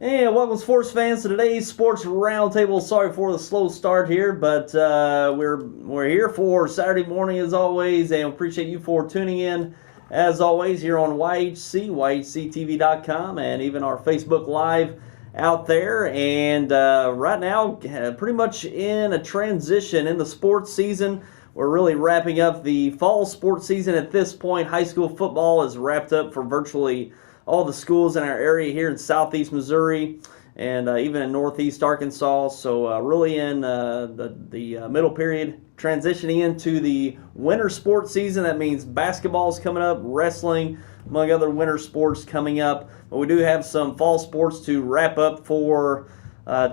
And welcome, sports fans, to today's Sports Roundtable. Sorry for the slow start here, but we're here for Saturday morning as always, and appreciate you for tuning in as always here on YHCTV.com, and even our Facebook Live out there. And right now, pretty much in a transition in the sports season. We're really wrapping up the fall sports season at this point. High school football is wrapped up for virtually all the schools in our area here in southeast Missouri and even in northeast Arkansas. So really in the middle period, transitioning into the winter sports season. That means basketball's coming up, wrestling, among other winter sports coming up. But we do have some fall sports to wrap up for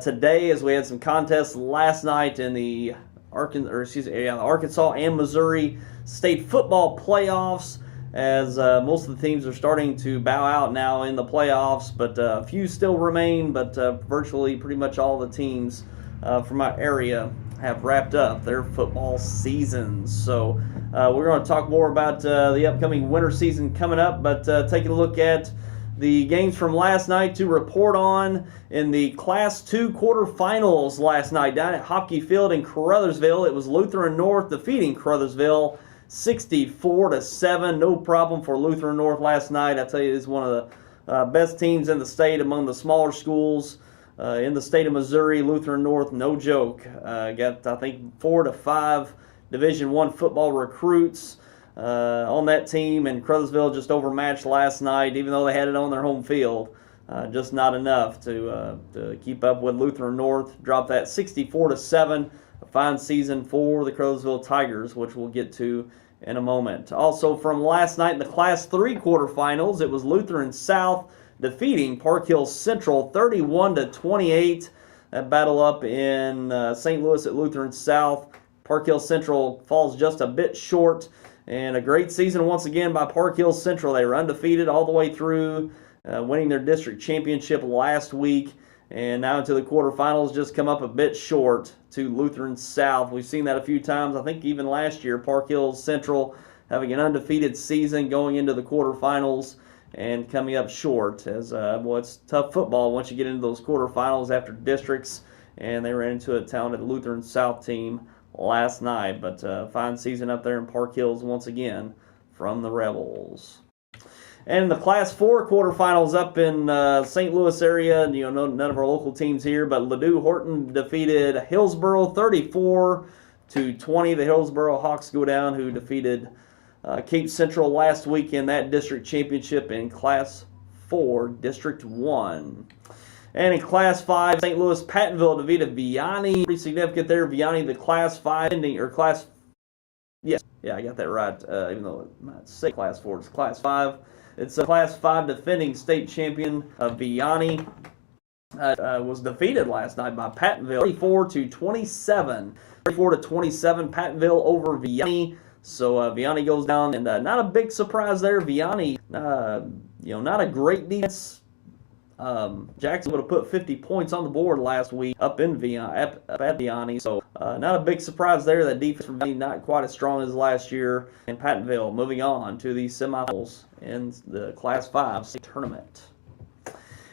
today, as we had some contests last night in the Arkansas and Missouri state football playoffs, as most of the teams are starting to bow out now in the playoffs, but a few still remain, but virtually pretty much all the teams from our area have wrapped up their football seasons. So we're going to talk more about the upcoming winter season coming up, but taking a look at the games from last night to report on in the Class 2 quarterfinals last night down at Hopkey Field in Caruthersville. It was Lutheran North defeating Caruthersville 64-7. No problem for Lutheran North last night. I tell you, it's one of the best teams in the state among the smaller schools in the state of Missouri. Lutheran North, no joke. Got, I think, 4 to 5 Division I football recruits on that team, and Caruthersville just overmatched last night, even though they had it on their home field. Just not enough to keep up with Lutheran North. Dropped that 64-7. A fine season for the Caruthersville Tigers, which we'll get to in a moment. Also from last night in the Class 3 quarterfinals, it was Lutheran South defeating Park Hill Central 31-28. That battle up in St. Louis at Lutheran South. Park Hill Central falls just a bit short. And a great season once again by Park Hill Central. They were undefeated all the way through, winning their district championship last week. And now into the quarterfinals, just come up a bit short to Lutheran South. We've seen that a few times. I think even last year, Park Hill Central having an undefeated season going into the quarterfinals and coming up short. As well, it's tough football once you get into those quarterfinals after districts. And they ran into a talented Lutheran South team last night, but fine season up there in Park Hills once again from the Rebels. And the Class 4 quarterfinals up in St. Louis area, none of our local teams here, but Ladue Horton defeated Hillsboro 34-20. The Hillsboro Hawks go down, who defeated Cape Central last week in that district championship in Class 4, District 1. And in Class 5, St. Louis Pattonville defeated Vianney. Pretty significant there. Vianney, the Class 5 ending, or Class, yes, yeah, I got that right. Even though it might say Class 4, it's Class 5. It's a Class 5 defending state champion Vianney. Was defeated last night by Pattonville 34-27. 34-27, Pattonville over Vianney. So Vianney goes down, and not a big surprise there. Vianney, not a great defense. Jackson would have put 50 points on the board last week up in Vianney, so not a big surprise there. That defense from Vianney not quite as strong as last year. And Pattonville moving on to the semifinals in the Class 5 state tournament.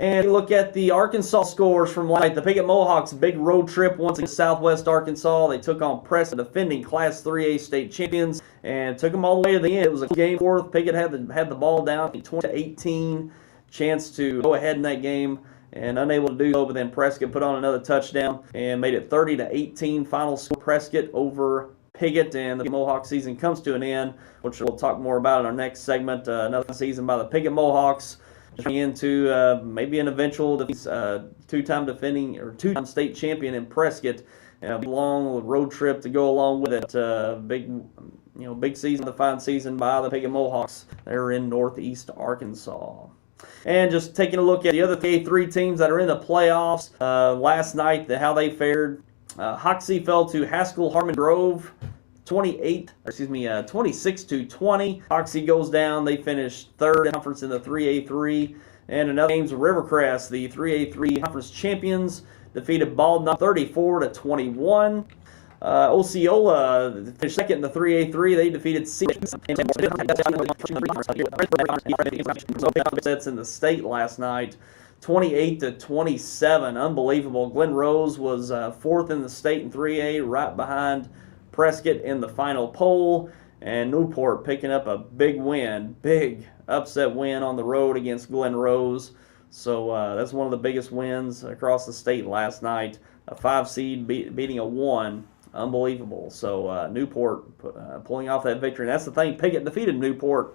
And you look at the Arkansas scores from last night. The Piggott Mohawks big road trip once again southwest Arkansas. They took on Prescott, defending Class 3A state champions, and took them all the way to the end. It was a game fourth. Piggott had the ball down 20-18. Chance to go ahead in that game and unable to do so, but then Prescott put on another touchdown and made it 30-18 final score. Prescott over Piggott, and the Mohawk season comes to an end, which we'll talk more about in our next segment. Another season by the Piggott Mohawks into maybe an eventual two-time defending or two-time state champion in Prescott. A long road trip to go along with it. Big season, the fine season by the Piggott Mohawks. They're in northeast Arkansas. And just taking a look at the other K3 teams that are in the playoffs last night, how they fared. Hoxie fell to Haskell Harmon Grove 26-20. Hoxie goes down. They finished third in conference in the 3A3. And another game's Rivercrest, the 3A3 conference champions, defeated Baldwin 34-21. Osceola finished second in the 3A3. They defeated C. Sets in the state last night. 28-27. Unbelievable. Glen Rose was fourth in the state in 3A, right behind Prescott in the final poll. And Newport picking up a big win, big upset win on the road against Glen Rose. So that's one of the biggest wins across the state last night. A 5 seed beating a 1. Unbelievable. So Newport pulling off that victory. And that's the thing. Piggott defeated Newport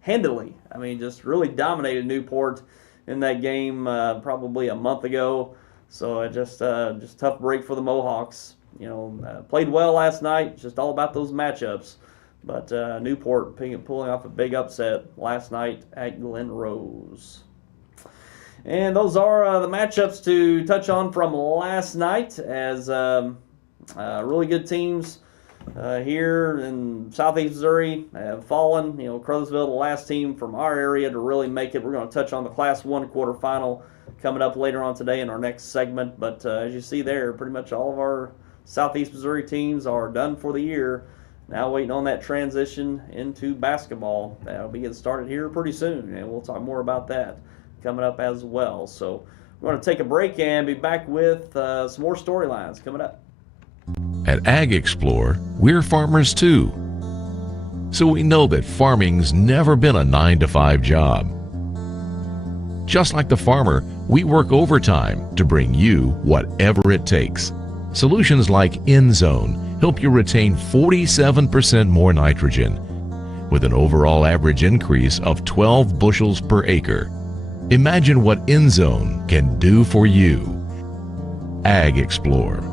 handily. I mean, just really dominated Newport in that game probably a month ago. So it just tough break for the Mohawks. Played well last night. Just all about those matchups. But Newport pulling off a big upset last night at Glen Rose. And those are the matchups to touch on from last night, as really good teams here in Southeast Missouri have fallen. Caruthersville, the last team from our area to really make it. We're going to touch on the Class 1 quarterfinal coming up later on today in our next segment. But as you see there, pretty much all of our Southeast Missouri teams are done for the year. Now waiting on that transition into basketball. That'll be getting started here pretty soon, and we'll talk more about that coming up as well. So we're going to take a break and be back with some more storylines coming up. At Ag Explore, we're farmers too. So we know that farming's never been a 9-to-5 job. Just like the farmer, we work overtime to bring you whatever it takes. Solutions like InZone help you retain 47% more nitrogen, with an overall average increase of 12 bushels per acre. Imagine what InZone can do for you. Ag Explore.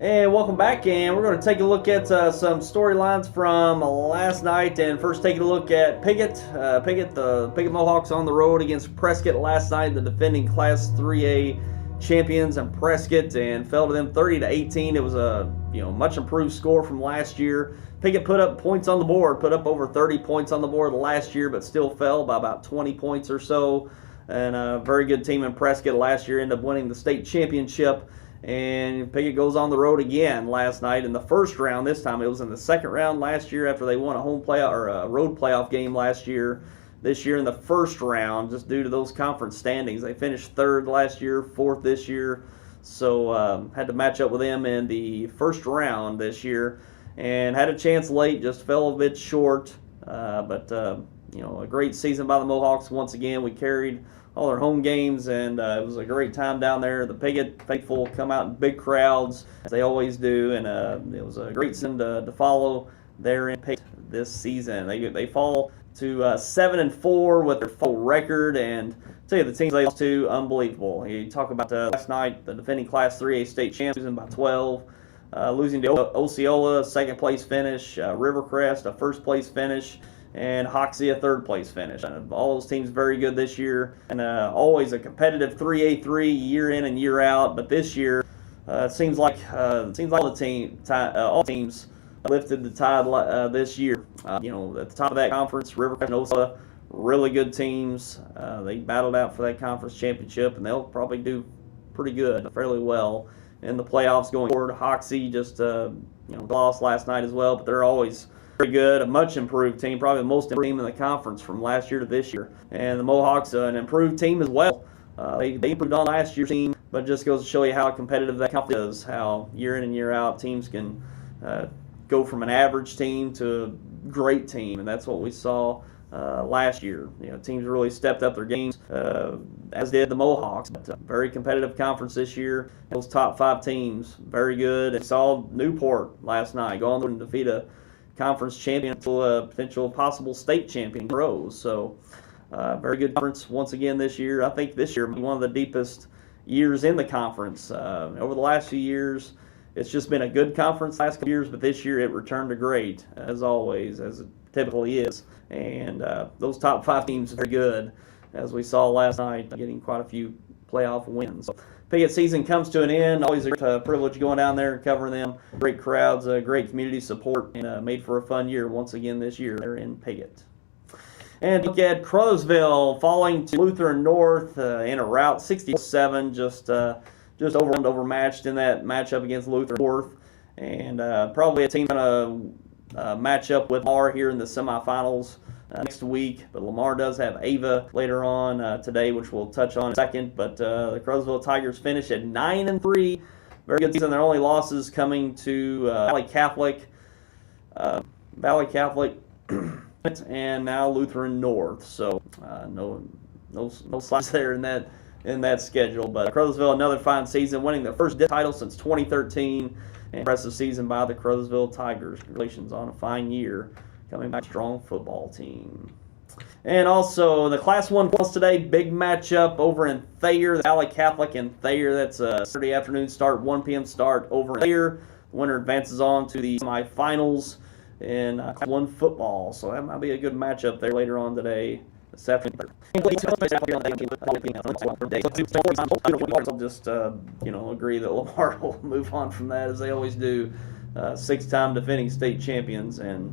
And welcome back, and we're going to take a look at some storylines from last night. And first taking a look at Piggott. The Piggott Mohawks on the road against Prescott last night, the defending Class 3A champions in Prescott, and fell to them 30-18. It was a much improved score from last year. Piggott put up points on the board, put up over 30 points on the board last year, but still fell by about 20 points or so. And a very good team in Prescott last year ended up winning the state championship. And Piggott goes on the road again last night in the first round. This time it was in the second round last year after they won a home playoff or a road playoff game last year. This year in the first round, just due to those conference standings, they finished third last year, fourth this year. So had to match up with them in the first round this year, and had a chance late, just fell a bit short. But a great season by the Mohawks once again. We carried all their home games, and it was a great time down there. The Piggott faithful come out in big crowds, as they always do, and it was a great season to follow there in Piggott this season. They fall to 7-4 with their full record, and I'll tell you, the teams they lost to, unbelievable. You talk about last night, the defending Class 3A state champions by 12, losing to Osceola, second place finish, Rivercrest, a first place finish, and Hoxie a third place finish. All those teams very good this year, and always a competitive 3A3 year in and year out. But this year, it seems like all teams lifted the tide this year. At the top of that conference, Rivercrest and Osceola, really good teams. They battled out for that conference championship, and they'll probably do pretty good, fairly well in the playoffs going forward. Hoxie just lost last night as well, but they're always very good, a much improved team, probably the most improved team in the conference from last year to this year. And the Mohawks, an improved team as well. They improved on last year's team, but it just goes to show you how competitive that conference is, how year in and year out teams can go from an average team to a great team, and that's what we saw last year. Teams really stepped up their games, as did the Mohawks. But very competitive conference this year. Those top 5 teams, very good. And saw Newport last night go on and defeat a conference champion to a potential possible state champion Rose. So very good conference once again this year. I think this year will be one of the deepest years in the conference. Over the last few years, it's just been a good conference last couple years, but this year it returned to great, as always, as it typically is. And those top 5 teams are very good, as we saw last night, getting quite a few playoff wins. So Piggott season comes to an end. Always a privilege going down there and covering them. Great crowds, great community support, and made for a fun year once again this year there in Piggott. And look at Caruthersville falling to Lutheran North in a rout, 60-7, just overmatched in that matchup against Lutheran North, and probably a team going to match up with R here in the semifinals next week. But Lamar does have Ava later on today, which we'll touch on in a second. But the Caruthersville Tigers finish at 9-3. Very good season. Their only losses coming to Valley Catholic, and now Lutheran North. So no slides there in that schedule. But Caruthersville, another fine season, winning their first title since 2013. An impressive season by the Caruthersville Tigers. Congratulations on a fine year, coming back strong football team. And also the Class 1 finals today, big matchup over in Thayer, the Valley Catholic in Thayer. That's a Saturday afternoon start, 1 p.m. start over in Thayer. The winner advances on to the semifinals in Class 1 football. So that might be a good matchup there later on today. This afternoon. I'll just agree that Lamar will move on from that as they always do. 6-time defending state champions, and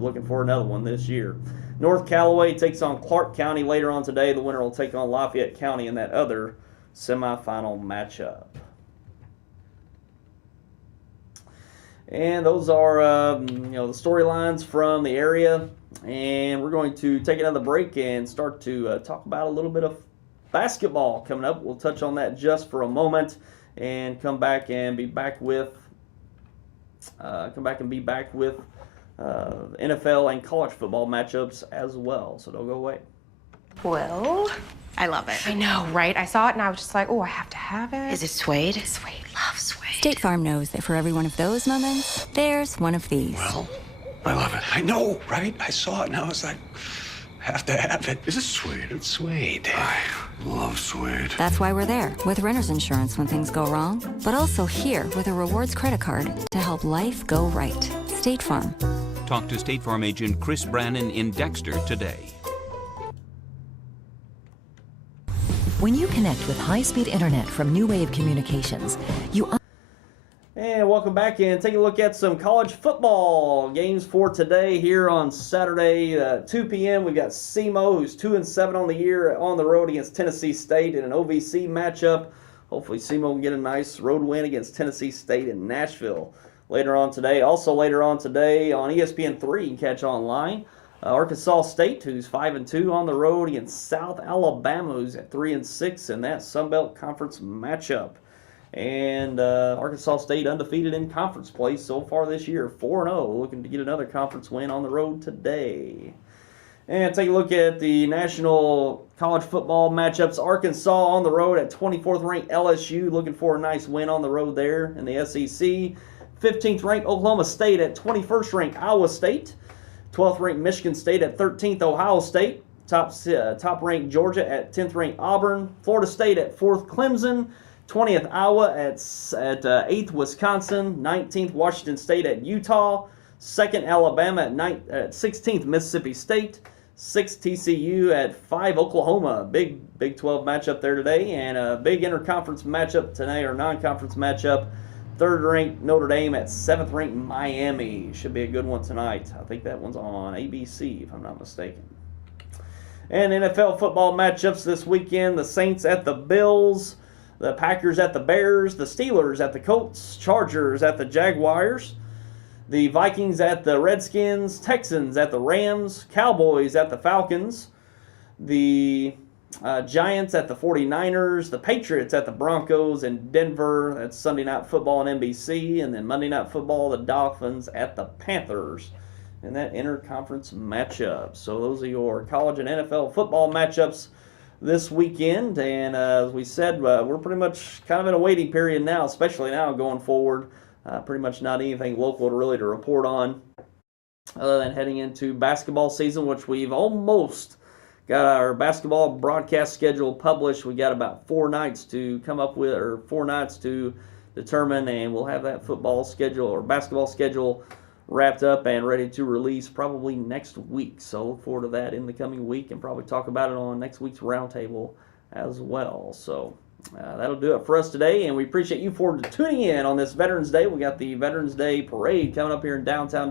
looking for another one this year. North Callaway takes on Clark County later on today. The winner will take on Lafayette County in that other semifinal matchup. And those are the storylines from the area. And we're going to take another break and start to talk about a little bit of basketball coming up. We'll touch on that just for a moment and come back and be back with NFL and college football matchups as well. So don't go away. Well, I love it. I know, right? I saw it and I was just like, oh, I have to have it. Is it suede? Suede. Love suede. State Farm knows that for every one of those moments, there's one of these. Well, I love it. I know, right? I saw it and I was like, have to have it. Is it suede? It's suede. I love suede. That's why we're there with renter's insurance when things go wrong, but also here with a rewards credit card to help life go right. State Farm. Talk to State Farm agent Chris Brannon in Dexter today. When you connect with high-speed internet from New Wave Communications, And welcome back and take a look at some college football games for today here on Saturday, 2 p.m. We've got SEMO, who's 2-7 on the year, on the road against Tennessee State in an OVC matchup. Hopefully SEMO will get a nice road win against Tennessee State in Nashville later on today. Also later on today on ESPN3, you can catch online. Arkansas State, who's 5-2 on the road against South Alabama, who's at 3-6 in that Sun Belt Conference matchup. And Arkansas State undefeated in conference play so far this year, 4-0, looking to get another conference win on the road today. And take a look at the national college football matchups. Arkansas on the road at 24th ranked LSU, looking for a nice win on the road there in the SEC. 15th ranked Oklahoma State at 21st ranked Iowa State. 12th ranked Michigan State at 13th Ohio State. Top ranked Georgia at 10th ranked Auburn. Florida State at 4th Clemson. 20th Iowa at 8th Wisconsin. 19th Washington State at Utah. 2nd Alabama at 16th Mississippi State. 6th TCU at 5 Oklahoma. Big Big 12 matchup there today, and a big interconference matchup today, or non-conference matchup. 3rd ranked Notre Dame at 7th ranked Miami. Should be a good one tonight. I think that one's on ABC, if I'm not mistaken. And NFL football matchups this weekend: the Saints at the Bills, the Packers at the Bears, the Steelers at the Colts, Chargers at the Jaguars, the Vikings at the Redskins, Texans at the Rams, Cowboys at the Falcons, the Giants at the 49ers, the Patriots at the Broncos, and Denver. That's Sunday Night Football on NBC. And then Monday Night Football, the Dolphins at the Panthers in that interconference matchup. So those are your college and NFL football matchups this weekend. And as we said, we're pretty much kind of in a waiting period now, especially now going forward. Pretty much not anything local to report on other than heading into basketball season, which we've almost got our basketball broadcast schedule published. We got about 4 nights to come up with, or 4 nights to determine, and we'll have that football schedule or basketball schedule wrapped up and ready to release probably next week. So look forward to that in the coming week, and probably talk about it on next week's roundtable as well. So that'll do it for us today, and we appreciate you for tuning in on this Veterans Day. We got the Veterans Day Parade coming up here in downtown